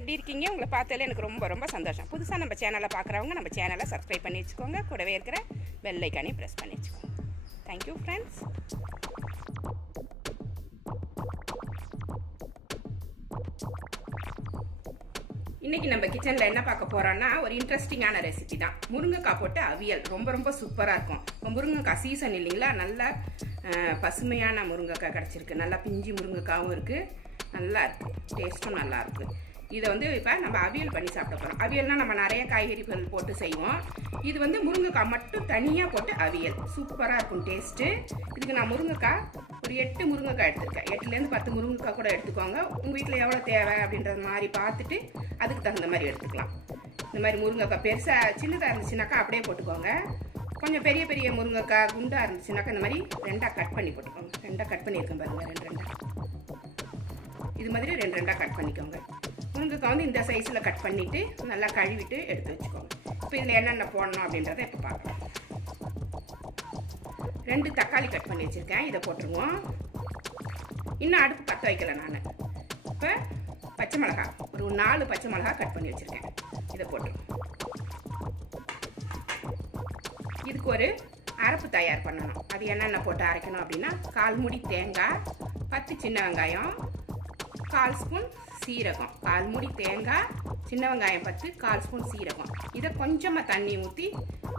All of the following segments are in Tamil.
எப்படி இருக்கீங்க? உங்களை பார்த்தாலே எனக்கு ரொம்ப ரொம்ப சந்தோஷம். புதுசாக நம்ம சேனலை பார்க்குறவங்க நம்ம சேனலை சப்ஸ்கிரைப் பண்ணி வச்சுக்கோங்க. கூடவே இருக்கிற பெல் ப்ரெஸ் பண்ணி வச்சுக்கோங்க. தேங்க்யூ ஃப்ரெண்ட்ஸ் இன்றைக்கி நம்ம கிச்சனில் என்ன பார்க்க போகிறோன்னா ஒரு இன்ட்ரெஸ்டிங்கான ரெசிபி தான். முருங்கைக்காய் போட்டு அவியல். ரொம்ப ரொம்ப சூப்பராக இருக்கும். இப்போ முருங்கைக்காய் சீசன் இல்லைங்களா? நல்லா பசுமையான முருங்கைக்காய் கிடச்சிருக்கு. நல்லா பிஞ்சி முருங்கைக்காவும் இருக்குது நல்லா இருக்குது டேஸ்ட்டும் நல்லாயிருக்கு இதை வந்து இப்போ நம்ம அவியல் பண்ணி சாப்பிட போகிறோம் அவியல்னால் நம்ம நிறைய காய்கறிகள் போட்டு செய்வோம். இது வந்து முருங்கைக்காய் மட்டும் தனியாக போட்டு அவியல். சூப்பராக இருக்கும் டேஸ்ட்டு இதுக்கு நான் முருங்கைக்காய் ஒரு எட்டு முருங்கைக்காய் எடுத்துருக்கேன். எட்டுலேருந்து பத்து முருங்கைக்காய் கூட எடுத்துக்கோங்க. உங்கள் வீட்டில் எவ்வளோ தேவை அப்படின்றது மாதிரி பார்த்துட்டு அதுக்கு தகுந்த மாதிரி எடுத்துக்கலாம். இந்த மாதிரி முருங்கைக்காய் பெருசாக சின்னதாக இருந்துச்சுனாக்கா அப்படியே போட்டுக்கோங்க. கொஞ்சம் பெரிய பெரிய முருங்கைக்காய் குண்டாக இருந்துச்சுனாக்கா இந்த மாதிரி ரெண்டாக கட் பண்ணி போட்டுக்கோங்க. ரெண்டாக கட் பண்ணியிருக்கேன் பாருங்கள் ரெண்டு ரெண்டாக இது மாதிரி ரெண்டு ரெண்டாக கட் பண்ணிக்கோங்க. முட்டை வந்து இந்த சைஸில் கட் பண்ணிவிட்டு நல்லா கழுவிட்டு எடுத்து வச்சுக்கோங்க. இப்போ இதில் என்னென்ன போடணும் அப்படின்றத இப்போ பார்க்கலாம். ரெண்டு தக்காளி கட் பண்ணி வச்சுருக்கேன். இதை போட்டுருவோம். இன்னும் அடுப்பு பற்ற வைக்கல நான். இப்போ பச்சை மிளகா ஒரு நாலு பச்சை மிளகா கட் பண்ணி வச்சுருக்கேன். இதை போட்டுருவோம். இதுக்கு ஒரு அரைப்பு தயார் பண்ணணும். அது என்னென்ன போட்டு அரைக்கணும் அப்படின்னா கால் மூடி தேங்காய் பத்து சின்ன வெங்காயம் கால் ஸ்பூன் சீரகம். கால் மூடி தேங்காய் சின்ன வெங்காயம் பத்து கால் ஸ்பூன் சீரகம். இதை கொஞ்சமாக தண்ணி ஊற்றி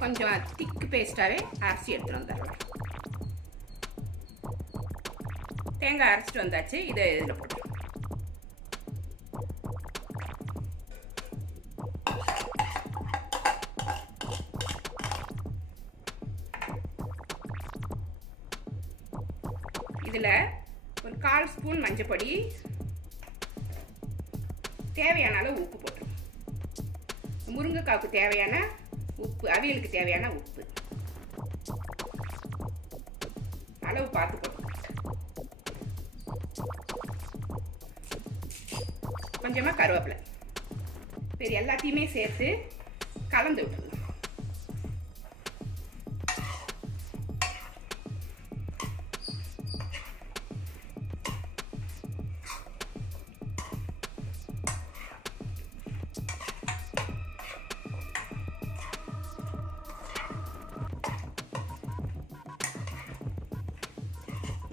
கொஞ்சம் திக்கு பேஸ்ட்டாகவே அரைச்சி எடுத்துகிட்டு வந்துடலாம். தேங்காய் அரைச்சிட்டு வந்தாச்சு இதை இதில் போட்டு. இதில் ஒரு கால் ஸ்பூன் மஞ்சப்பொடி தேவையான அளவு உப்பு போட்டுருங்க முருங்கைக்காவுக்கு தேவையான உப்பு அவியலுக்கு தேவையான உப்பு. அளவு பார்த்து போட்டு கொஞ்சமாக கருவேப்பிலை. சரி இது எல்லாத்தையுமே சேர்த்து கலந்து விட்டுருங்க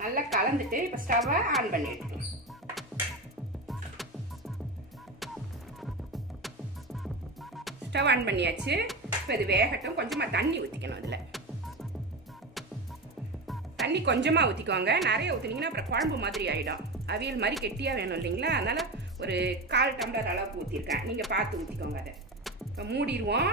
நல்லா கலந்துட்டு இப்போ ஸ்டவ்வை ஆன் பண்ணி எடுக்கலாம் ஸ்டவ் ஆன் பண்ணியாச்சு. இப்போ இது வேகட்டும். கொஞ்சமாக தண்ணி ஊற்றிக்கணும் அதில். தண்ணி கொஞ்சமாக ஊற்றிக்கோங்க நிறைய ஊற்றினீங்கன்னா அப்புறம் குழம்பு மாதிரி ஆகிடும் அவியல் மாதிரி கெட்டியாக வேணும் இல்லைங்களா? அதனால் ஒரு கால் டம்ளர் அளவுக்கு ஊற்றிருக்கேன் நீங்கள் பார்த்து ஊற்றிக்கோங்க அதை. இப்போ மூடிடுவோம்.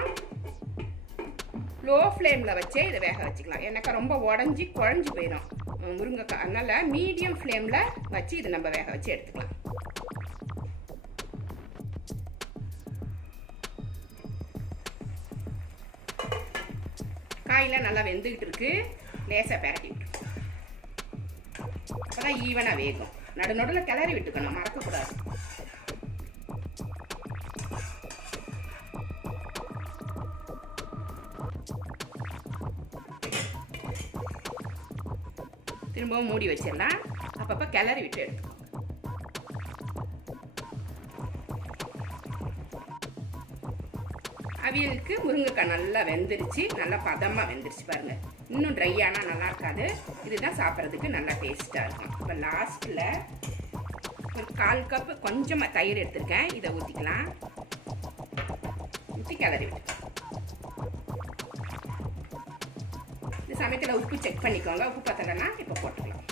லோ ஃப்ளேமில் வச்சே இதை வேக வச்சுக்கலாம். எனக்கு ரொம்ப உடஞ்சி குழஞ்சி போயிடும். முருங்கைக்காய். அதனால் மீடியம் ஃப்ளேமில் வச்சு இதை நம்ம வேக வச்சு எடுத்துக்கலாம். காயெல்லாம் நல்லா வெந்துக்கிட்டு இருக்கு. லேசாக பெரட்டி விட்டு. அப்போதான் ஈவனாக வேகும். நடு நடுவில் கிளறி விட்டுக்கணும். மறக்கக்கூடாது திரும்பவும் மூடி வச்சிடலாம் அப்பப்போ கிளறி விட்டு எடுத்துக்கோங்க அவியலுக்கு முருங்கைக்காய் நல்லா வெந்துருச்சு நல்லா பதமாக வெந்துருச்சு பாருங்கள் இன்னும் ட்ரை ஆனால் நல்லா இருக்காது. இதுதான் சாப்பிட்றதுக்கு நல்லா டேஸ்ட்டாக இருக்கும். இப்போ லாஸ்ட்டில் ஒரு கால் கப்பு கொஞ்சமாக தயிர் எடுத்திருக்கேன். இதை ஊற்றிக்கலாம் ஊற்றி கிளறி விட்டு. சமயத்தில் உப்பு செக் பண்ணிக்கோங்க. உப்பு பத்தலைன்னா இப்போ போட்டுக்கலாம்.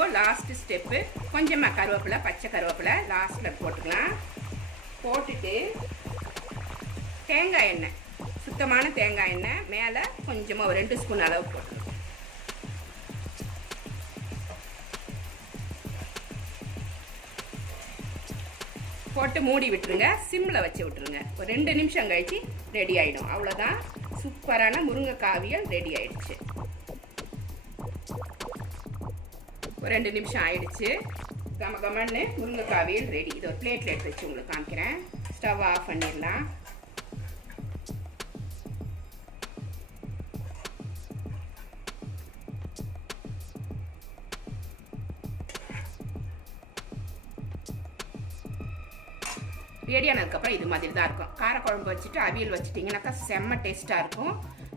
இப்போ லாஸ்ட்டு ஸ்டெப்பு கொஞ்சமாக கருவேப்பிலை பச்சை கருவேப்பிலை லாஸ்ட்டில் போட்டுக்கலாம். போட்டுட்டு தேங்காய் எண்ணெய் சுத்தமான தேங்காய் எண்ணெய் மேலே கொஞ்சமாக ஒரு ரெண்டு ஸ்பூன் அளவு போட்டுக்கலாம் போட்டு மூடி விட்டுருங்க சிம்மில் வச்சு விட்டுருங்க. ஒரு ரெண்டு நிமிஷம் கழித்து ரெடி ஆகிடும் அவ்வளோதான் சூப்பரான முருங்கைக்காவியல் ரெடி ஆயிடுச்சு. ஒரு ரெண்டு நிமிஷம் ஆயிடுச்சு. கம கமன்னு முருங்கைக்காவியல் ரெடி இது ஒரு பிளேட்டில் எடுத்து வச்சு உங்களுக்கு காமிக்கிறேன். ஸ்டவ் ஆஃப் பண்ணிடலாம். ரெடியானதுக்கப்புறம் இது மாதிரி தான் இருக்கும். காரக்குழம்பு வச்சுட்டு அவியல் வச்சுட்டிங்கனாக்கா செம்ம டேஸ்ட்டாக இருக்கும்.